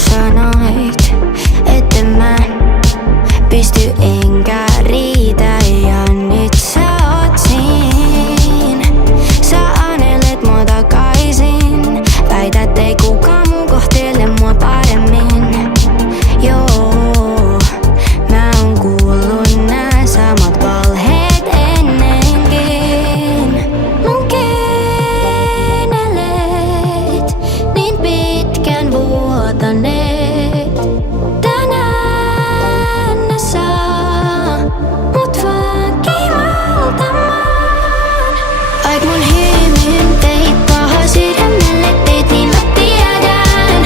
sanoit, että mä pysty enkä riitä ja nyt sä oot siinä. Sä anelet mua takaisin, väität ei kukaan muu kohtele mua paremmin. Joo, mä oon kuullut nää samat valheet ennenkin. Mun kyyneleet niin pitkään vuotaneet. Tänään ne saa mut vaan kimaltamaan. Aik mun hymyn teit paha sydämelle teit, niin mä tiedän,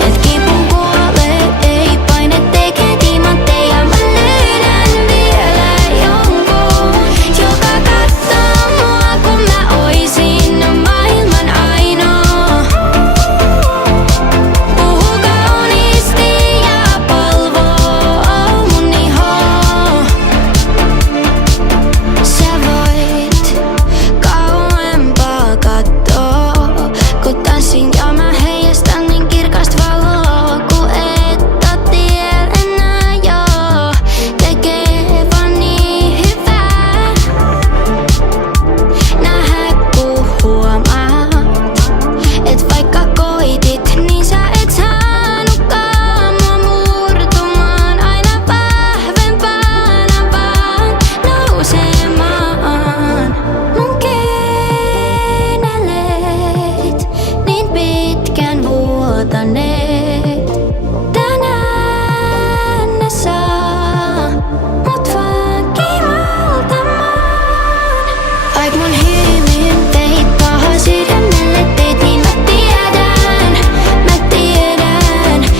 et kipun kuolee, ei paine tekee timantteja. Mä löydän vielä jonkun, joka kattoo mua kun mä oisin maailman ainoa. Puhuu kauniisti ja palvoo mun ihoa. Sä voit kauempaa kattoo, kun tanssin ja mä heijastan niin kirkasta valoa. Kun et oo tiel enää joo, tekee vaan niin hyvää nähdä kun huomaat, et vaikka koitit, niin sä et saanutkaan mua murtumaan. Aina vahvempana vaan nousemaan. Mun kyyneleet niin pitkään vuotaneet. Tänään ne saa mut vaan kimaltamaan. Aik mun hymyn teit paha sydämelle teit, niin mä tiedän,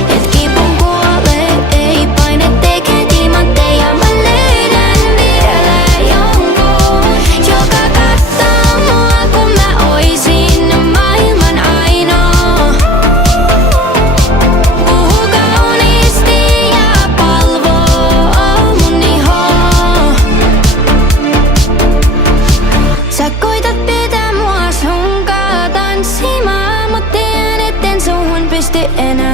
et kipun kuolee, ei paine tekee timantteja. Mä löydän vielä jonkun, joka kattoo mua kun mä oisin maailman ainoa. Puhuu kauniisti ja palvoo mun ihoa. Sä koitat pyytää mua sunkaan tanssimaan, mut tiedän etten suhun pysty enää.